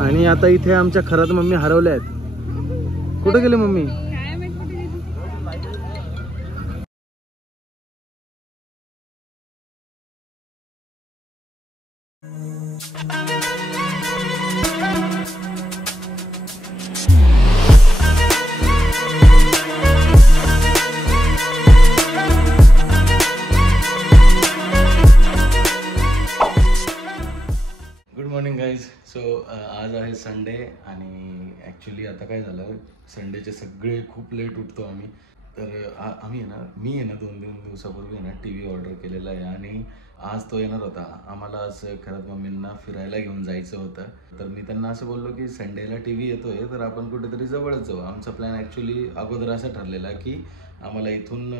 आणि आता इथे आमच्या खरंच मम्मी हरवल्या आहेत. कुठे गेले मम्मी? सो आज आहे संडे आणि ॲक्च्युली आता काय झालं, संडेचे सगळे खूप लेट उठतो आम्ही. तर आम्ही आहे ना, मी आहे ना 2-3 दिवसापूर्वी आहे ना TV ऑर्डर केलेला आहे आणि आज तो येणार होता. आम्हाला असं खरंच मम्मींना फिरायला घेऊन जायचं होतं. तर मी त्यांना असं बोललो की संडेला TV येतोय तर आपण कुठेतरी जवळच जाऊ. आमचा प्लॅन ॲक्च्युली अगोदर असा ठरलेला की आम्हाला इथून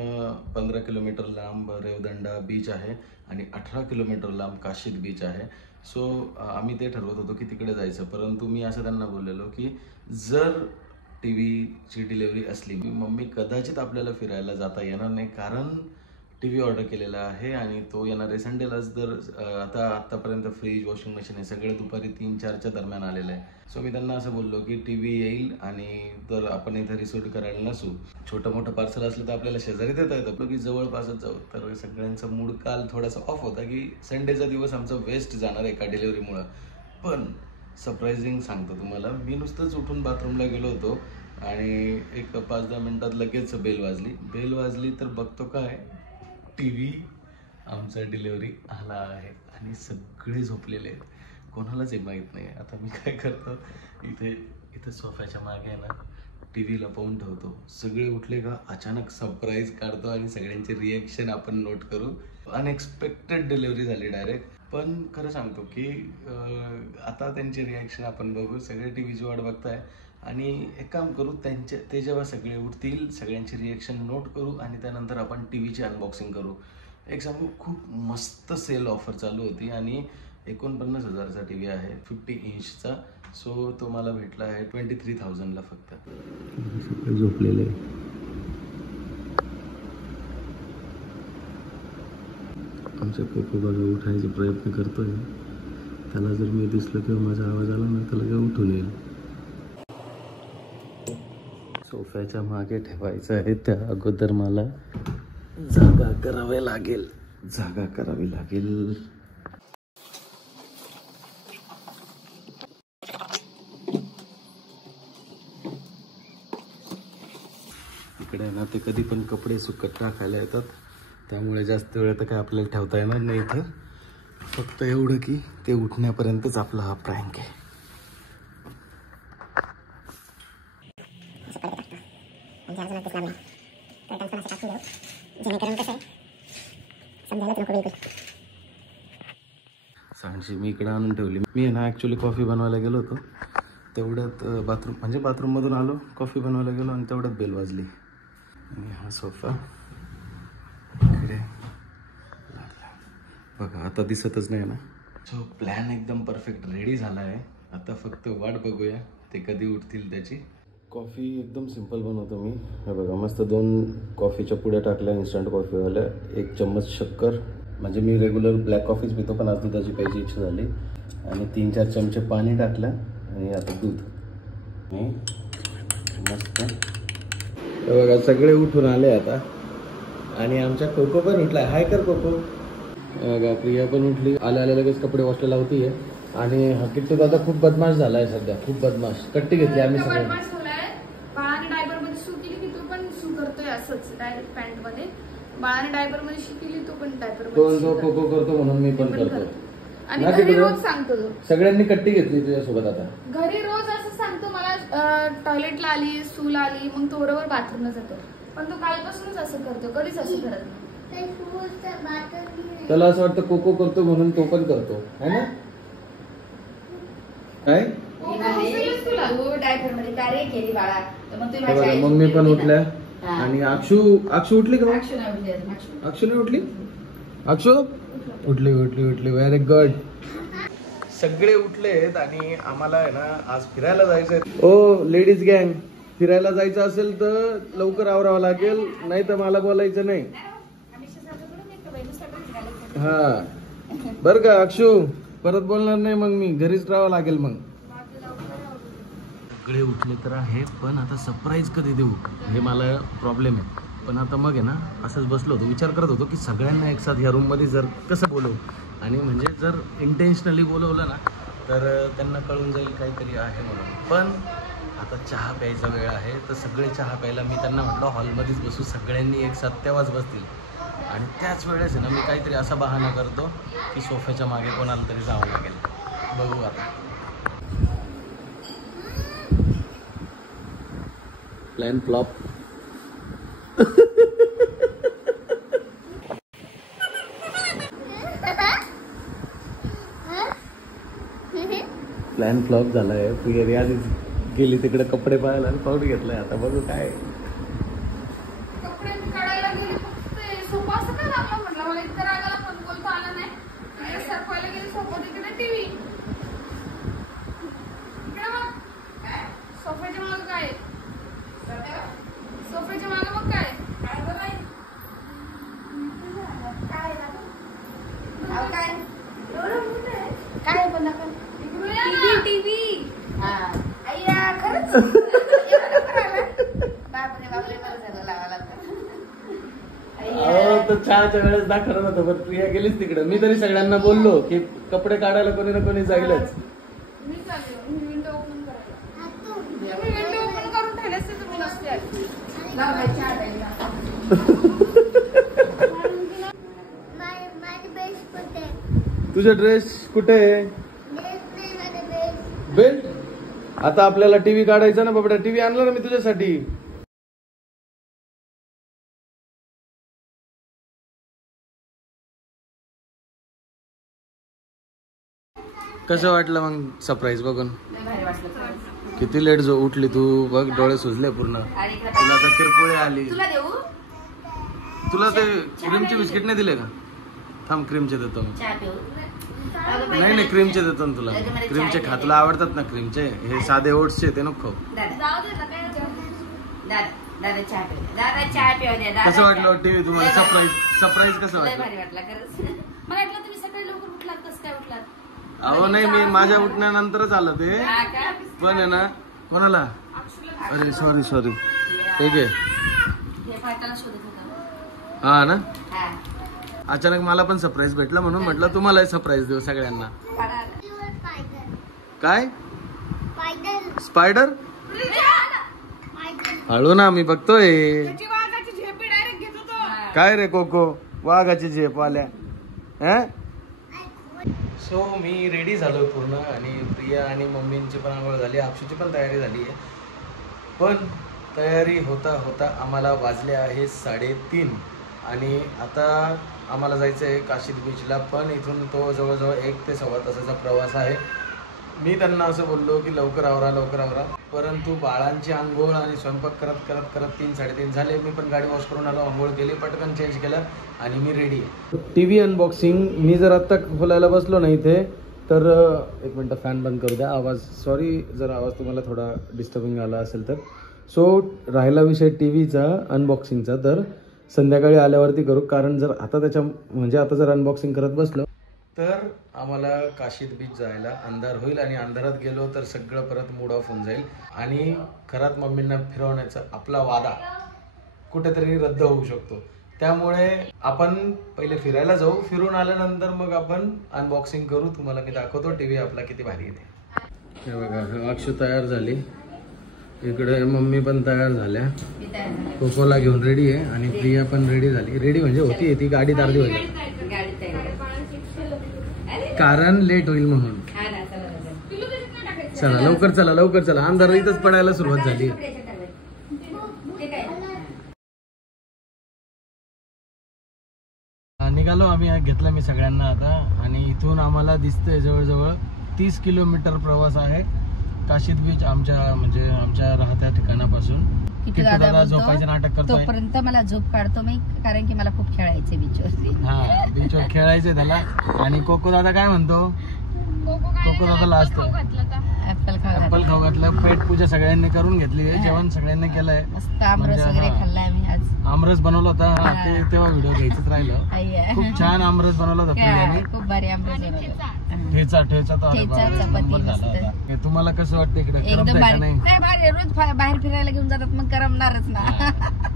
15 किलोमीटर लांब रेवदंडा बीच आहे आणि 18 किलोमीटर लांब काशीद बीच आहे. सो आम्ही ते ठरवत होतो की तिकडे जायचं. परंतु मी असं त्यांना बोललेलो की जर TVची डिलेवरी असली मम्मी कदाचित आपल्याला फिरायला जाता येणार नाही, कारण TV ऑर्डर केलेला आहे आणि तो येणार आहे संडेलाच. तर आतापर्यंत फ्रीज, वॉशिंग मशीन हे सगळं दुपारी 3-4च्या दरम्यान आलेलं आहे. सो मी त्यांना असं बोललो की TV येईल आणि तर आपण इथं रिसोर्ट करायला नसू. छोटं मोठं पार्सल असलं तर आपल्याला शेजारी देता येतं की जवळपासच जाऊ. तर सगळ्यांचा मूड काल थोडासा ऑफ होता की संडेचा दिवस आमचा वेस्ट जाणार एका डिलेवरीमुळं. पण सरप्रायझिंग सांगतो तुम्हाला, मी नुसतंच उठून बाथरूमला गेलो होतो आणि एक 5-10 मिनिटात लगेच बेल वाजली तर बघतो काय, TV आमचा डिलेवरी आला आहे आणि सगळे झोपलेले आहेत, कोणालाच हे माहीत नाही. आता मी काय करतो, इथे सोफ्याच्या मागे ना TV लपवून ठेवतो. सगळे उठले का अचानक सरप्राईज काढतो आणि सगळ्यांचे रिॲक्शन आपण नोट करू. अनएक्सपेक्टेड डिलेवरी झाली डायरेक्ट. पण खरं सांगतो की आता त्यांचे रिॲक्शन आपण बघू. सगळे TVची वाट बघताय आणि एक काम करू, ते जेव्हा सगळे उठतील सगळ्यांची रिॲक्शन नोट करू आणि त्यानंतर आपण TVची अनबॉक्सिंग करू. एक सांगू, खूप मस्त सेल ऑफर चालू होती आणि 49,000चा TV आहे 50 इंचचा. सो तो मला भेटला आहे 23,000ला फक्त. सगळे झोपलेले. आमच्या कोको बघा उठायचा प्रयत्न करतोय. त्याला जर मी दिसलं किंवा माझा आवाज आला ना त्याला काय उठून येईल. सोफ्याच्या मागे ठेवायचं आहे, त्या अगोदर मला जागा करावी लागेल. इकडे ना ते कधी पण कपडे सुकत टाकायला येतात, त्यामुळे जास्त वेळ तर काय आपल्याला ठेवता येणार नाही इथं. फक्त एवढं की ते उठण्यापर्यंतच आपला हा प्रँक आहे. सांडशी मी इकडे आणून ठेवली. मी आहे ना ॲक्च्युली कॉफी बनवायला गेलो होतो, तेवढ्यात बाथरूममधून आलो, कॉफी बनवायला गेलो आणि तेवढ्यात बेल वाजली. आणि हा सोफा इकडे बघा, आता दिसतच नाही ना. सो प्लॅन एकदम परफेक्ट रेडी झाला आहे. आता फक्त वाट बघूया ते कधी उठतील त्याची. कॉफी एकदम सिंपल बनवतो मी. हे बघा, मस्त 2 कॉफीच्या पुड्या टाकल्या इन्स्टंट कॉफीवाल्या, 1 चम्मच शक्कर, म्हणजे मी रेग्युलर ब्लॅक कॉफीच पितो पण आज दुधाची प्यायची इच्छा झाली, आणि 3-4 चमचे पाणी टाकलं आणि आता दूध. मस्त. हे बघा सगळे उठून आले आता आणि आमच्या कोको पण उठला. हाय कर कोको. बघा प्रिया पण उठली. आल्या लगेच कपडे वॉशला लावतीये. आणि हा किट्टू दादा खूप बदमाश झालाय सध्या, खूप बदमाश. कट्टी घेतली आम्ही सगळे. बाळाने डायपर मध्ये शू केली की तो पण शू करतोय असंच डायरेक्ट पॅन्ट मध्ये. बाळाने डायपर मध्ये शू केली तो पण डायपर मध्ये. तो कोको करतो म्हणून मी पण करतो. आणि घरी रोज सांगतो तो. सगळ्यांनी कट्टी घेतली तुझ्यासोबत आता. घरी रोज असं सांगतो मला टॉयलेटला आली, सूला आली, मग तो बरोबर बाथरूमला जातो. पण तो कालपासूनच असं करतो, कधीच असं करत नाही. त्याला असं वाटतं कोको करतो म्हणून तो पण करतो, है ना? काय मम्मी पण उठल्या आणि अक्षू उठली का? अक्षू नाही उठली? अक्षू उठली. Very good. सगळे उठलेत आणि आम्हाला आहे ना आज फिरायला जायचंय. ओ लेडीज गँग, फिरायला जायचं असेल तर लवकर आवरावं लागेल, नाही तर मला बोलायचं नाही. हा बरं का अक्षू, परत बोलणार नाही मग, मी घरीच राहावं लागेल मग. सगळे उठले तर आहे, पण आता सरप्राईज कधी देऊ हे मला प्रॉब्लेम आहे. पण आता मग आहे ना असंच बसलो होतो, विचार करत होतो की सगळ्यांना एकसाथ ह्या रूममध्ये जर कसं बोलवू, आणि म्हणजे जर इंटेन्शनली बोलवलं ना तर त्यांना कळून जाईल काहीतरी आहे म्हणून. पण आता चहा प्यायचा वेळ आहे, तर सगळे चहा प्यायला मी त्यांना म्हटलं हॉलमध्येच बसू, सगळ्यांनी एकसाथ तेव्हाच बसतील. आणि त्याच वेळेस आहे ना मी काहीतरी असा बहाणा करतो की सोफ्याच्या मागे कोणाला तरी जावं लागेल. बघू आता. Plan flop. प्लॅन फ्लॉप झाला आहे. तू घरी आधीच गेली तिकडे कपडे पाहायला आणि पाऊट घेतलाय. आता बघू काय. कपडे काढायला गेली फक्त सोफा असं काय लागला म्हटलं, मला इतकं रागाला पण बोलता आलं नाही. तिकडे सरकवायला गेली सोफा, तिकडे टीव्ही. इकडे बघ काय सोफ्याच्या मागं काय आहे? सोफ्याच्या मागं बघ काय काय बघ काय काय काय पण टीव्ही. अय्या खरंच बापरे बापरे मला झालं लावायला. तर चहाच्या वेळेस दाखवत होतं, पण प्रिया गेलीच तिकडे. मी तरी सगळ्यांना बोललो की कपडे काढायला कोणी ना कोणी जाईलच. मी चालले विंडो ओपन करायला. तुम्ही विंडो ओपन करून ठेवले असते तुम्ही नसते आली. तुझा ड्रेस कुठे आहे? बेल्ट. आता आपल्याला टीव्ही काढायचा ना बाबड्या. टीव्ही आणला ना मी तुझ्यासाठी. कसं वाटलं मग सरप्राईज बघून? किती लेट जो उठली तू, बघ डोळे सुजले पूर्ण. तुला तर किरपुळे आली. तुला ते क्रीमचे बिस्किट नाही दिले का? थांब क्रीमचे देतो मी. नाही नाही क्रीमचे देतो ना तुला. क्रीमचे खा, तुला आवडतात ना क्रीमचे. हे साधे ओट्सचे ते नको. कसं वाटलं टीव्ही तुम्हाला? सरप्राईज कसं वाटलं? अहो नाही, मी माझ्या उठण्यानंतरच आलं ते. पण आहे ना कोणाला, अरे सॉरी ठीक आहे. हा ना, अचानक मला पण सरप्राईज भेटला म्हणून म्हटलं तुम्हाला सरप्राईज देऊ सगळ्यांना. काय स्पायडर? हळू ना, मी बघतोय. काय रे कोको, वाघाची झेप आल्या. सो मी रेडी झालो पूर्ण, आणि प्रिया आणि मम्मींची पण आंघोळ झाली, अक्षूची पण तयारी झाली आहे. पण तयारी होता होता आम्हाला वाजले आहे 3:30, आणि आता आम्हाला जायचं आहे काशीद बीचला. पण इथून तो जवळजवळ 1 ते सव्वा तासाचा प्रवास आहे. मी त्यांना असं बोललो की लवकर आवरा, परंतु बाळांची आंघोळ आणि स्वयंपाक करत 3-3:30 झाले. मी पण गाडी वॉश करून आलो, आंघोळ केली, पटकन चेंज केलं आणि मी रेडी आहे. टीव्ही अनबॉक्सिंग मी जर आत्ता खोलायला बसलो ना इथे, तर एक मिनटं फॅन बंद करू द्या. आवाज, सॉरी जर आवाज तुम्हाला थोडा डिस्टर्बिंग आला असेल तर. सो राहिला विषय टीव्हीचा अनबॉक्सिंगचा, तर संध्याकाळी आल्यावरती करू. कारण जर आता जर अनबॉक्सिंग करत बसलो तर आम्हाला काशीद बीच जायला अंधार होईल, आणि अंधारात गेलो तर सगळं परत मूड ऑफ होऊन जाईल, आणि घरात मम्मींना फिरवण्याचा आपला वादा कुठेतरी रद्द होऊ शकतो. त्यामुळे आपण पहिले फिरायला जाऊ, फिरून आल्यानंतर मग आपण अनबॉक्सिंग करू. तुम्हाला मी दाखवतो टीव्ही आपला किती भारी येते. हे बघा, अक्षू तयार झाली, इकडे मम्मी पण तयार झाल्या, कोकोला घेऊन रेडी आहे, आणि प्रिया पण रेडी झाली. रेडी म्हणजे होती ती गाडीत अर्धी होईल कारण लेट होईल म्हणून. चला लवकर चला, अंधार इथंच पडायला सुरुवात झाली. निघालो आम्ही, घेतलं मी सगळ्यांना आता, आणि इथून आम्हाला दिसतंय जवळजवळ 30 किलोमीटर प्रवास आहे काशीद बीच, आमच्या राहत्या ठिकाणापासून. किती दादा झोपायचं नाटक करतो, तोपर्यंत मला झोप काढतो मी, कारण की मला खूप खेळायचे बीचवरती. हा, बीचवर खेळायचे त्याला. आणि कोको दादा काय म्हणतो? कोको दादाला असतो ऍपल खाऊ घातलं. पेट पूजा सगळ्यांनी करून घेतली, जेवण सगळ्यांनी केलंय. मस्त आमरस वगैरे खाल्लाय मी आज. आमरस बनवला होता, तेव्हा व्हिडिओ घ्यायचंच राहिलं. खूप छान आमरस बनवला होता प्रियाने. खूप भारी आमरस बनवला. ठेचा तर चपाती मस्त. हे तुम्हाला कसं वाटतं इकडे एकदम करमतंय का भारी नाही? नाही भारी रोज बाहेर फिरायला घेऊन जातात मग करमणारच ना.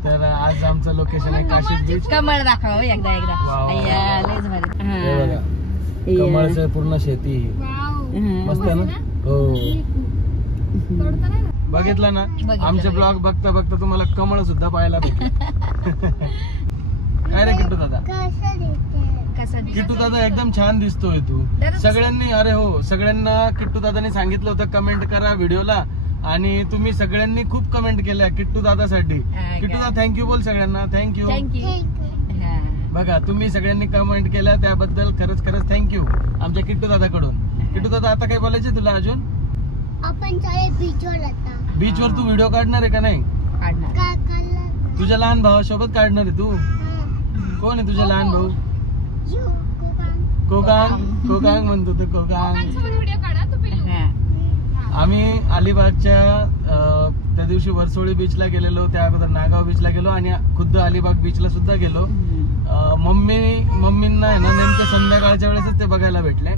तर आज आमचं लोकेशन आहे काशीद बीच. कमळ दाखवा एकदा एकदा. वाव. अय्या, लयच भारी. हे बघा अय्या. कमळचं पूर्ण शेती मस्त आहे ना. हो बघितलं ना आमचे ब्लॉग बघता बघता तुम्हाला कमळ सुद्धा पाहायला भेटलं. काय रे किट्टू दादा? कसं किट्टू दादा एकदम छान दिसतोय तू. सगळ्यांनी अरे हो सगळ्यांना किट्टू दादाने सांगितलं होतं कमेंट करा व्हिडिओला आणि तुम्ही सगळ्यांनी खूप कमेंट केल्या किट्टू दादासाठी. किट्टू दादा थँक्यू बोल सगळ्यांना. थँक्यू. बघा तुम्ही सगळ्यांनी कमेंट केल्या त्याबद्दल खरंच खरंच थँक्यू आमच्या किट्टू दादाकडून. किट्टू दादा आता काय बोलायचे तुला अजून? आपण बीचवर तू व्हिडिओ काढणार आहे का नाही? तुझ्या लहान भावासोबत काढणार आहे तू? कोण आहे तुझा लहान भाऊ? कोकांग. कोकांग म्हणतो तो कोकांग. व्हिडिओ काढा तू पिल्लू. आम्ही अलिबागच्या त्या दिवशी वर्सोळी बीचला गेलेलो, त्या अगोदर नागाव बीचला गेलो आणि खुद्द अलिबाग बीचला सुद्धा गेलो. मम्मींना आहे ना नेमकं संध्याकाळच्या वेळेसच ते बघायला भेटले.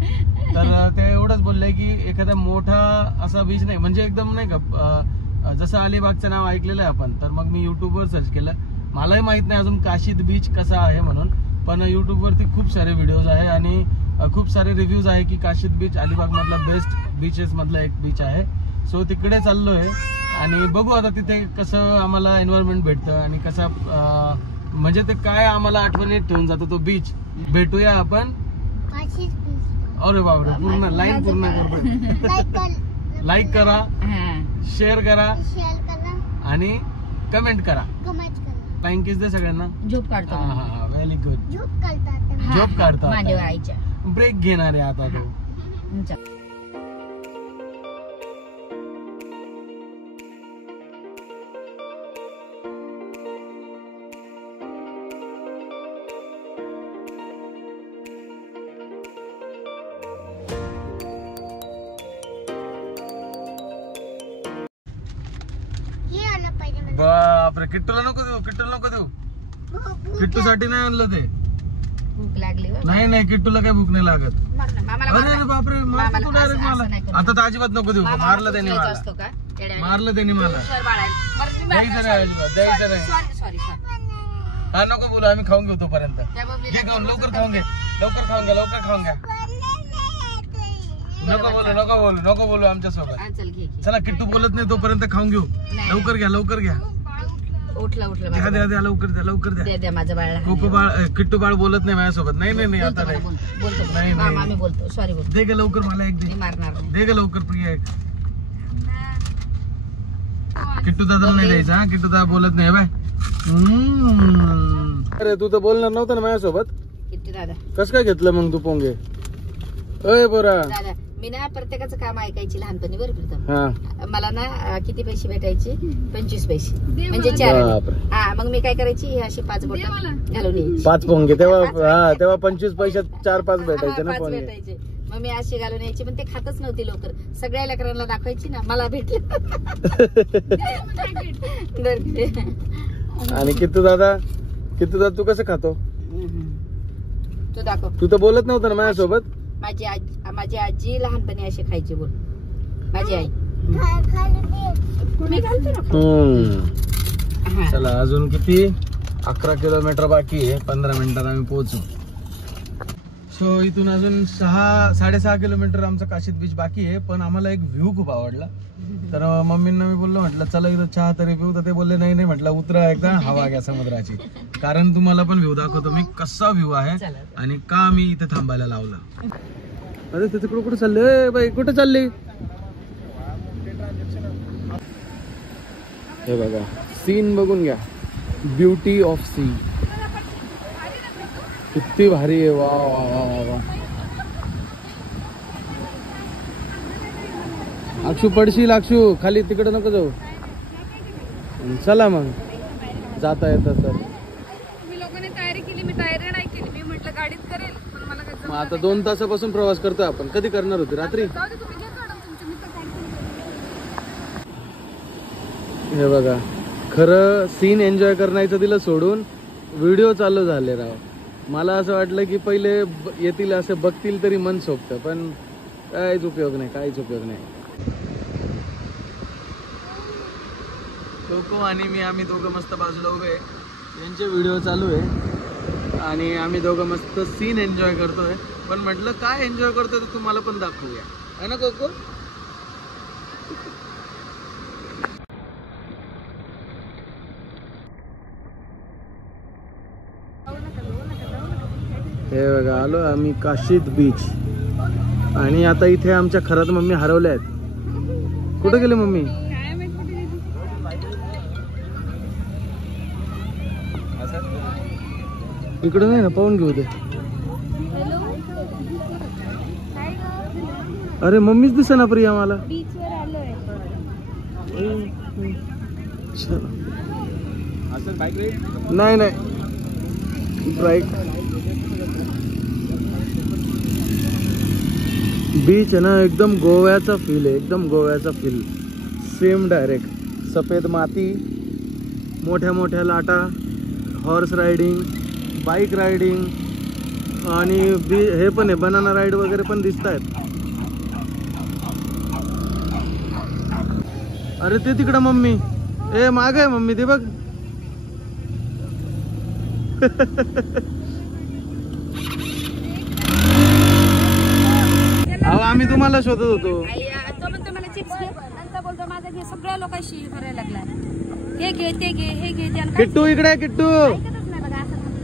तर ते एवढंच बोलले की एखादा मोठा असा बीच नाही म्हणजे एकदम नाही का जसं अलिबागचं नाव ऐकलेलं आहे आपण. तर मग मी युट्यूबवर सर्च केलं. मलाही माहित नाही अजून काशीद बीच कसा आहे म्हणून, पण युट्यूबवरती खूप सारे व्हिडिओज आहे आणि खूप सारे रिव्ह्यूज आहे की काशीद बीच अलिबाग मधला बेस्ट बीचेस मधला एक बीच आहे. सो तिकडे चाललोय आणि बघू आता तिथे कसं आम्हाला एन्व्हायरमेंट भेटतं आणि कसा म्हणजे ते काय आम्हाला आठवणीत ठेवून जातो तो बीच. भेटूया आपण. अरे बापरे पूर्ण लाईन पूर्ण करतो. लाईक करा, शेअर करा आणि कमेंट करा. थँक्यूज दे सगळ्यांना. झोप काढतो. Very good. झोप काढतो माझ्या आईच्या. ब्रेक घेणार आहे आता तो. बापरे किट्टूला नको देऊ. किट्टूला नको देऊ. किट्टू साठी नाही आणलं ते. भूक लागली हो. नाही नाही किट्टूला काय भूक नाही लागत. मामाला अरे बापरे मारतो तू डायरेक्ट मला. आता तर अजिबात नको देऊ. मारलं त्यांनी मला. असतो का मारलं त्यांनी मला. द्यायचं नाही अजिबात. द्यायचं नाही. सॉरी हा नको बोलू आम्ही खाऊन घेऊ तोपर्यंत. घे खाऊन लवकर खाऊन घे. लवकर खाऊन घ्या. लवकर खाऊन घ्या. नको बोलू आमच्या सोबत. चला किट्टू बोलत नाही तोपर्यंत खाऊन घेऊ. लवकर घ्या. लवकर घ्या. उठला द्या लवकर द्या. लवकर द्या. माझं बाळ कोको बाळ किट्टू बाळ बोलत नाही माझ्यासोबत. नाही आता नाही. नाही, नाही. आम्ही बोलतो. सॉरी बोलतो. दे ग लवकर मला एक दे. मारणार नाही. दे ग लवकर प्रिया एक. किट्टू दादा नाही द्यायचा. हा किट्टू दादा बोलत नाही बाय. अरे तू तर बोलणार नव्हता ना माझ्यासोबत. किती दादा कस काय घेतलं मग तू पोंगे? अय बोरा. दादा मी ना प्रत्येकाचं काम ऐकायची लहानपणी बरं प्रीतम. हा मला ना किती पैसे भेटायचे? 25 पैसे म्हणजे 4. हा मग मी काय करायची ही अशी 5 बोट घालून यायची. 5 पोंगे तेव्हा 25 पैशात 4-5 भेटायचे ना 5 पोंगे. भेटायचे. मग मी अशी घालून यायची पण ते खातच नव्हती लवकर. सगळ्या लेकरांना दाखवायची ना मला भेटले. आणि किट्टू दादा तू कसं खातो? तू दाखव. तू तर बोलत नव्हता ना माझ्यासोबत. माझी आजी लहानपणी अशी खायची बोल. माझी आई मी घालते ना. चला अजून किती 11 किलोमीटर बाकी आहे. 15 मिनिटात आम्ही पोहोचू. सो इथून अजून 6-6.5 किलोमीटर आमचा काशीद बीच बाकी आहे. पण आम्हाला एक व्ह्यू खूप आवडला. तर मम्मींना मी बोललो म्हटलं चला इथं चहा तरी पिऊ. तर ते बोलले नाही म्हटलं उतरा एकदा हवा घ्या समुद्राची. कारण तुम्हाला पण व्ह्यू दाखवतो मी कसा व्ह्यू आहे आणि का मी इथे थांबायला लावलं. अरे तिकडे कुठे चालले बाई? कुठे चालली? हे बघा सीन बघून घ्या. ब्युटी ऑफ सी किती भारी आहे. वा वा वा वा वा. अक्षू पडशील. अक्षू खाली तिकडे नको जाऊ. चला मग जाता येतं तर. तुम्ही लोकांनी तयारी केली. मी तयारी नाही केली. मी म्हटलं गाडीत करेल पण मला काय मग आता 2 तासापासून प्रवास करतोय आपण. कधी करणार होती? रात्री. जाऊ दे तुम्ही घ्या काढून तुमचे मित्र काढतील. हे बघा खरं सीन एन्जॉय करायचं दिलं सोडून व्हिडिओ चालू झाले राव. मला असं वाटलं की पहिले येतील असे बघतील तरी मन सोपतं पण काहीच उपयोग नाही. कोको आणि मी आम्ही दोघं मस्त बाजूला उभे आहे. यांचे व्हिडिओ चालू आहे आणि आम्ही दोघं मस्त सीन एन्जॉय करतोय. पण म्हटलं काय एन्जॉय करतोय तर तुम्हाला पण दाखवूया, है ना कोको? हे बघा आलो आम्ही काशीद बीच आणि आता इथे आमच्या खरंच मम्मी हरवल्या आहेत. कुठे गेले मम्मी? इकडे नाही ना, पाहून घेऊ दे. अरे मम्मीच दिसेना प्रिया मला. बीचवर आलोय. नाही नाही बाईक. बीच आहे ना एकदम गोव्याचा फील आहे, एकदम गोव्याचा फील सेम डायरेक्ट. सफेद माती, मोठ्या मोठ्या लाटा, हॉर्स रायडिंग, बाईक रायडिंग आणि हे पण आहे बनाना राईड वगैरे पण दिसत आहेत. अरे ते तिकडं मम्मी, ए माग आहे मम्मी, ते बघ. अहो आम्ही तुम्हाला शोधत होतो. तो म्हणतो मला चिप्स घे, नंतर बोलतो माझा घे. सगळ्या लोकांशी करायला लागला. हे घे ते घे हे घे ते. किट्टू इकडे आहे, किट्टू. ऐकतच नाही बघा असं म्हणतो.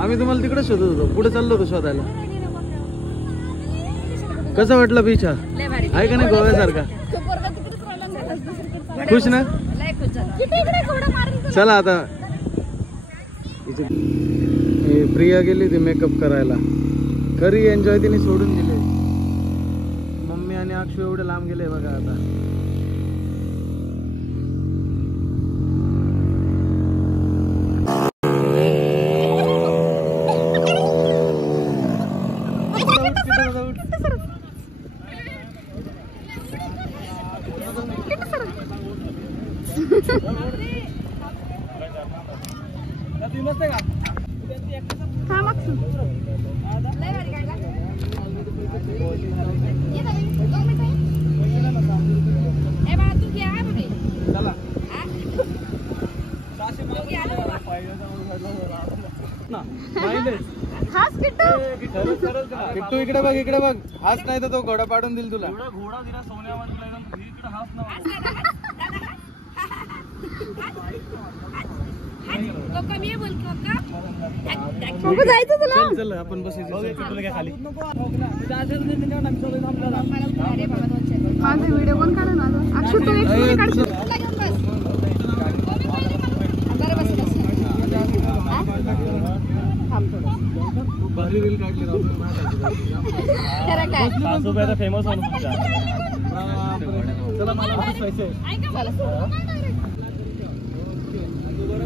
आम्ही तुम्हाला तिकडे शोधत होतो, पुढे चाललो होतो शोधायला. कसं वाटलं बीच हा? लय भारी. आहे का नाही गोव्यासारखा? तो पोरगा तिकडेच राहिला, दुसरीकडे खुश ना? लय खुश झाला. किती इकडे घोडा मारून चला आता. प्रिया गेली ती मेकअप करायला. खरी एन्जॉय तिने सोडून दिले. मम्मी आणि अक्षू एवढे लांब गेले बघा आता. किट्टू इकडे बघ, इकडे बघ. हाच नाही तर तो घोडा पाडून दिल तुला. घोडा दिला जायचं तुला. चल आपण बसायचं खाली. माझा व्हिडिओ कोण काढा माझा? अक्षु तू एक व्हिडिओ काढ. भारी रील काढली राव. फेमस होऊन चला मला बसायचंय.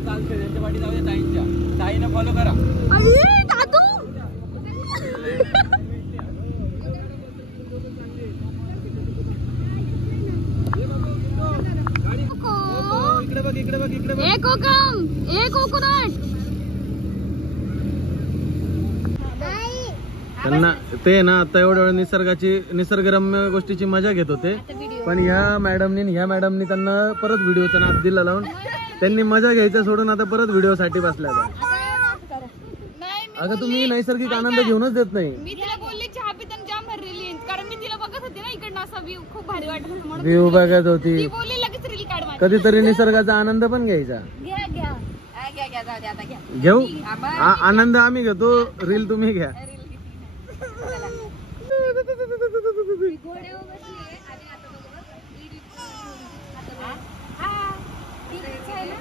चालते त्यांच्या पाठी जाऊया. ताईंच्या ताईनं फॉलो करा. इकडे बघ, इकडे बघ, इकडे बघ. एक कोकोनट. त्यांना ते ना आता एवढ्या वेळ निसर्गरम्य गोष्टीची मजा घेत होते. पण ह्या मॅडमनी त्यांना परत व्हिडिओचा नाद दिला लावून. त्यांनी मजा घ्यायचं सोडून आता परत व्हिडिओ साठी बसल्या. अगं तुम्ही नैसर्गिक आनंद घेऊनच देत नाही. मी तिला बोलली चहा पिताना जाम भरलेली, कारण मी तिला बघत होते ना इकडनं असा व्ह्यू खूप भारी वाटत होता म्हणून व्ह्यू बघत होती. ती बोलली लगेच रील काढ माझी. कधीतरी निसर्गाचा आनंद पण घ्यायचा. घ्या घ्या घ्या घ्या जाऊ दे आता घ्या. घेऊ. आनंद आम्ही घेतो, रील तुम्ही घ्या. घोड्यावर बसली आणि आता बघ रील. हा रील आहे ना.